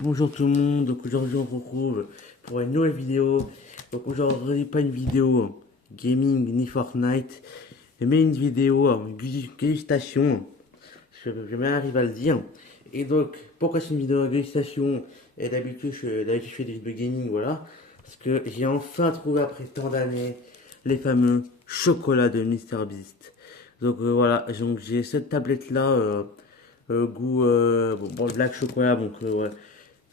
Bonjour tout le monde, donc aujourd'hui on se retrouve pour une nouvelle vidéo. Donc aujourd'hui pas une vidéo gaming ni Fortnite, mais une vidéo dégustation, je m'arrive à le dire. Et donc pourquoi c'est une vidéo dégustation? Et d'habitude je fais des vidéos gaming, voilà. Parce que j'ai enfin trouvé après tant d'années les fameux chocolats de MrBeast. Donc voilà, donc j'ai cette tablette là, goût bon, black chocolat, donc ouais,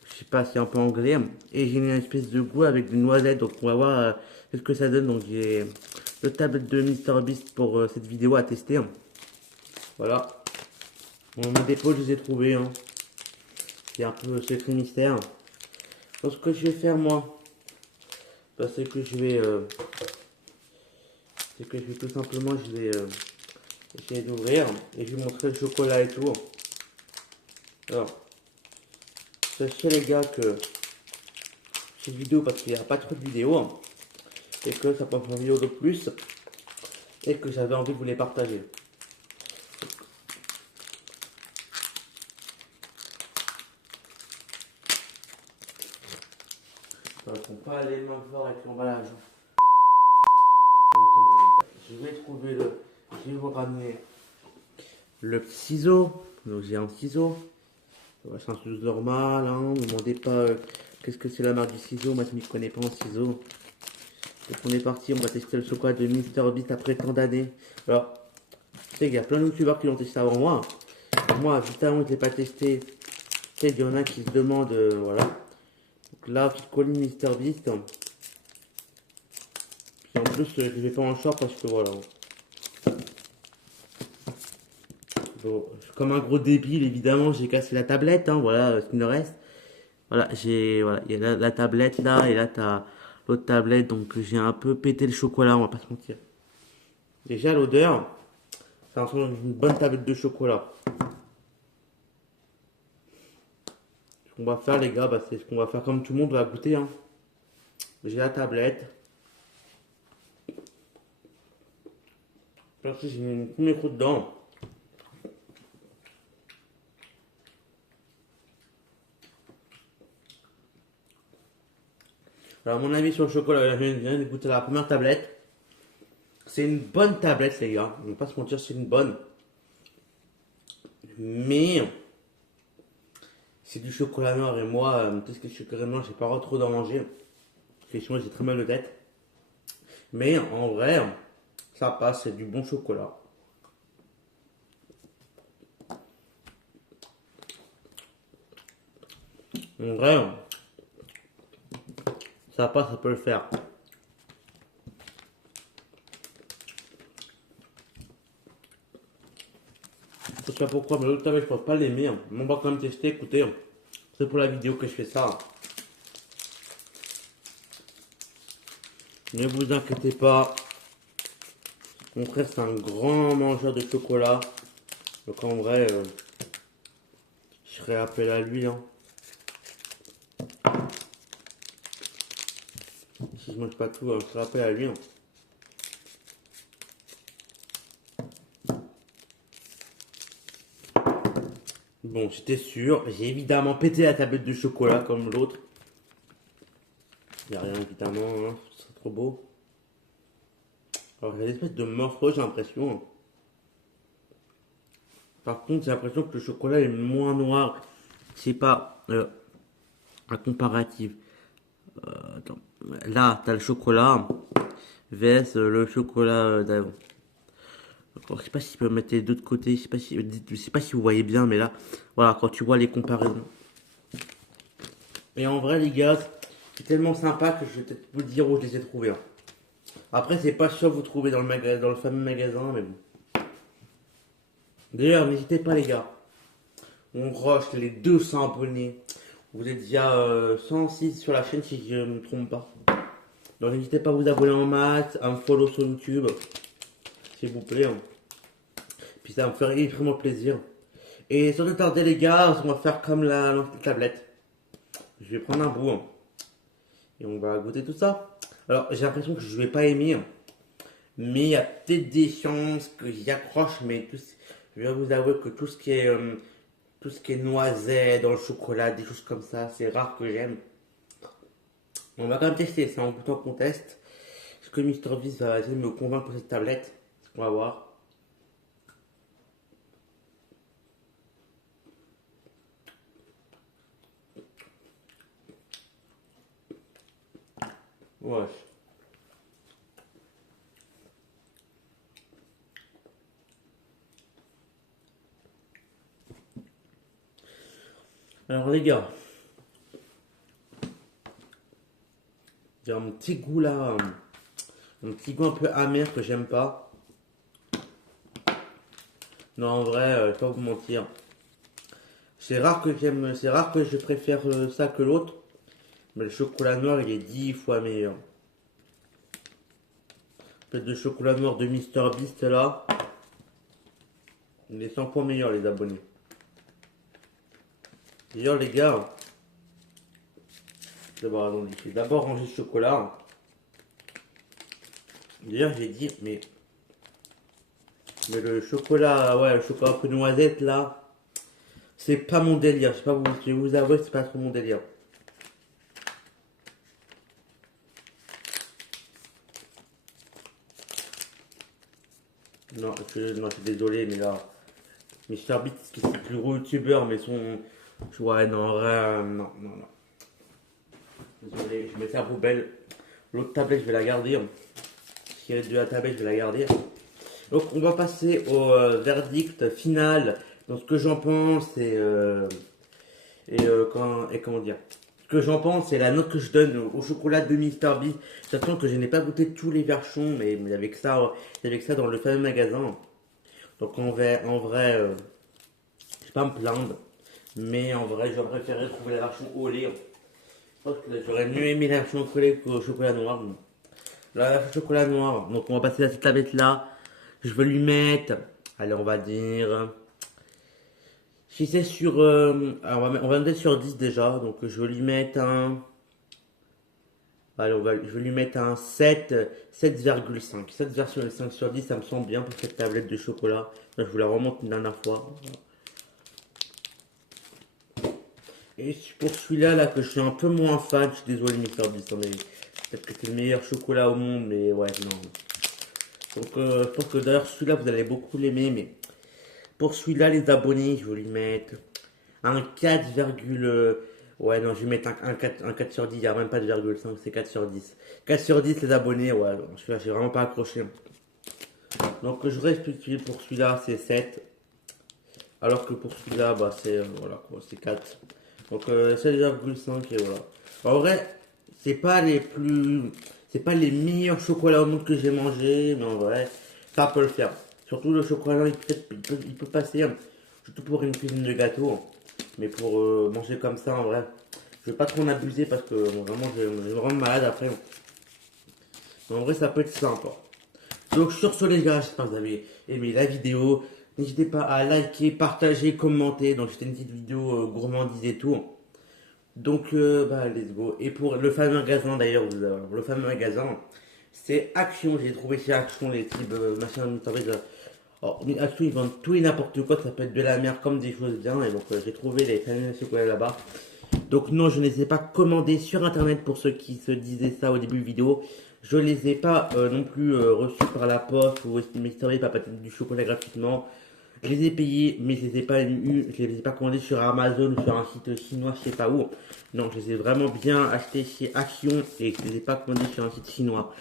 je sais pas, c'est un peu anglais. Et j'ai une espèce de goût avec des noisettes. Donc on va voir ce que ça donne. Donc j'ai le tablette de MrBeast pour cette vidéo à tester. Voilà. Bon, mes dépôts, je les ai trouvés. C'est un peu secret mystère. Donc ce que je vais faire moi, bah, c'est que je vais tout simplement, je vais essayer d'ouvrir et je vais vous montrer le chocolat et tout. Alors, sachez les gars que cette vidéo, parce qu'il n'y a pas trop de vidéos, et que ça prend une vidéo de plus, et que j'avais envie de vous les partager. Ne font pas les mains fortes avec l'emballage. Je vais trouver le. Je vais vous ramener le petit ciseau. Donc j'ai un ciseau. C'est un ciseau normal. Ne me demandez pas qu'est-ce que c'est la marque du ciseau. Moi je ne m'y connais pas en ciseau. Donc on est parti. On va tester le chocolat de MrBeast après tant d'années. Alors, tu sais, il y a plein de youtubeurs qui l'ont testé avant moi. Moi, juste avant, je ne l'ai pas testé. Tu sais, il y en a qui se demandent. Voilà. Donc là, petit colis MrBeast. Puis en plus, je ne vais pas en short parce que voilà. Bon, comme un gros débile, évidemment, j'ai cassé la tablette, voilà ce qu'il me reste. Voilà, il y a la tablette là, et là t'as l'autre tablette, donc j'ai un peu pété le chocolat, on va pas se mentir. Déjà l'odeur, ça sent une bonne tablette de chocolat. Ce qu'on va faire les gars, bah, c'est ce qu'on va faire comme tout le monde va goûter. J'ai la tablette. Là, j'ai une premier croûte dedans. Alors mon avis sur le chocolat, je viens de goûter la première tablette. C'est une bonne tablette les gars, on va pas se mentir, c'est une bonne. Mais c'est du chocolat noir et moi, tout ce qui est chocolat noir, j'ai pas trop d'en manger. Parce que sinon j'ai très mal de tête. Mais en vrai, ça passe, c'est du bon chocolat. En vrai, ça passe, ça peut le faire. Je sais pas pourquoi, mais l'autre tablette, je pense pas l'aimer. Mais on va quand même tester, écoutez. C'est pour la vidéo que je fais ça. Ne vous inquiétez pas. Mon frère, c'est un grand mangeur de chocolat. Donc en vrai, je serais appelé à lui. Si je mange pas tout, je serais appelé à lui. Bon, j'étais sûr. J'ai évidemment pété la tablette de chocolat comme l'autre. Il n'y a rien évidemment, c'est trop beau. Alors, il y a une espèce de morphose, j'ai l'impression. Par contre, j'ai l'impression que le chocolat est moins noir. C'est pas un comparatif. Attends. Là, t'as le chocolat vs le chocolat d'avant. Je sais pas si je peux mettre les deux de côté. Je sais pas si vous voyez bien, mais là, voilà, quand tu vois les comparaisons. Et en vrai, les gars, c'est tellement sympa que je vais peut-être vous dire où je les ai trouvés. Après, c'est pas sûr que vous trouvez dans le fameux magasin, mais bon. D'ailleurs, n'hésitez pas, les gars. On rush les 200 abonnés. Vous êtes déjà 106 sur la chaîne si je ne me trompe pas. Donc n'hésitez pas à vous abonner en masse, à me follow sur YouTube, s'il vous plaît. Puis ça va me faire extrêmement plaisir. Et sans tarder les gars, on va faire comme la tablette. Je vais prendre un bout et on va goûter tout ça. Alors j'ai l'impression que je vais pas aimer, mais il y a peut-être des chances que j'y accroche, mais je vais vous avouer que tout ce qui est tout ce qui est noisette dans le chocolat, des choses comme ça, c'est rare que j'aime. On va quand même tester, c'est en temps qu'on teste. Est-ce que MrBeast va essayer de me convaincre pour cette tablette? On va voir. Ouais. Alors les gars, il y a un petit goût là, un petit goût un peu amer que j'aime pas. Non, en vrai, je vais pas vous mentir. C'est rare que je préfère ça que l'autre. Mais le chocolat noir, il est 10 fois meilleur. Peut-être le chocolat noir de MrBeast là, il est 100 fois meilleur les abonnés. D'ailleurs les gars, j'ai d'abord rangé le chocolat. D'ailleurs j'ai dit, mais le chocolat, ouais, le chocolat un peu noisette là, c'est pas mon délire. Je sais pas vous, je vais vous avouer, c'est pas trop mon délire. Non, non, je suis désolé, mais là, MrBeast, c'est plus gros youtubeur, mais son. Ouais, non, en vrai, non, non, non. Désolé, je mets ça à la poubelle. L'autre tablette, je vais la garder. Ce qui reste de la tablette, je vais la garder. Donc, on va passer au verdict final. Donc, ce que j'en pense et comment dire. Ce que j'en pense, c'est la note que je donne au chocolat de MrBeast. Sachant que je n'ai pas goûté tous les versions, mais il y avait que ça, dans le fameux magasin. Donc, en vrai, je vais pas me plaindre. Mais en vrai, j'aurais préféré trouver la version au lait. Je pense que j'aurais mieux aimé la version au lait qu'au chocolat noir. La version chocolat noir. Donc, on va passer à cette tablette là. Je vais lui mettre, allez, on va dire, si c'est sur, alors on va mettre sur 10 déjà, donc je vais lui mettre un, allez, je vais lui mettre un 7, 7,5. 7,5 sur 10, ça me semble bien pour cette tablette de chocolat. Là, je vous la remonte une dernière fois. Et pour celui-là, là, que je suis un peu moins fan, je suis désolé, MrBeast, mais peut-être que c'est le meilleur chocolat au monde, mais ouais, non. Donc, je pense que d'ailleurs, celui-là, vous allez beaucoup l'aimer, mais pour celui-là, les abonnés, je vais lui mettre un 4, ouais, non, je vais mettre un 4 sur 10, il n'y a même pas de virgule 5, c'est 4 sur 10. 4 sur 10, les abonnés, ouais, celui-là, j'ai vraiment pas accroché. Donc, je reste pour celui-là, c'est 7. Alors que pour celui-là, bah, c'est voilà, c'est 4. Donc, 7,5 et voilà. En vrai, c'est pas les plus. C'est pas les meilleurs chocolats au monde que j'ai mangé, mais en vrai, ça peut le faire. Surtout le chocolat, il peut passer, surtout pour une cuisine de gâteau. Mais pour manger comme ça, en vrai, je vais pas trop en abuser parce que vraiment, je vais me rendre malade après. Mais en vrai, ça peut être sympa. Donc, sur ce, les gars, j'espère que vous avez aimé la vidéo. N'hésitez pas à liker, partager, commenter. Donc, c'était une petite vidéo gourmandise et tout. Donc, bah, let's go. Et pour le fameux magasin, d'ailleurs, le fameux magasin, c'est Action. J'ai trouvé chez Action les types machin, alors, Action, ils vendent tout et n'importe quoi. Ça peut être de la merde comme des choses bien. Et donc, j'ai trouvé les fameux chocolats là-bas. Donc, non, je ne les ai pas commandés sur internet pour ceux qui se disaient ça au début de vidéo. Je ne les ai pas non plus reçus par la poste ou MrBeast pas peut-être du chocolat gratuitement. Je les ai payés, mais je les ai pas eu, je les ai pas commandés sur Amazon ou sur un site chinois, je sais pas où. Non, je les ai vraiment bien achetés chez Action et je les ai pas commandés sur un site chinois.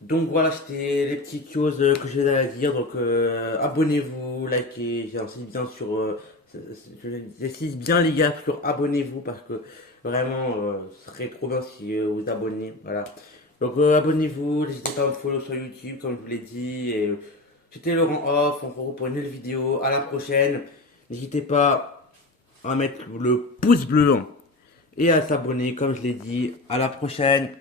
Donc voilà, c'était les petites choses que j'ai à dire. Donc abonnez-vous, likez, j'insiste bien sur, j'insiste bien les gars sur abonnez-vous parce que vraiment, ce serait trop bien si vous abonnez. Voilà. Donc abonnez-vous, n'hésitez pas à me follow sur YouTube comme je vous l'ai dit. Et c'était Laurent Off, on se retrouve pour une nouvelle vidéo. À la prochaine. N'hésitez pas à mettre le pouce bleu et à s'abonner comme je l'ai dit. À la prochaine.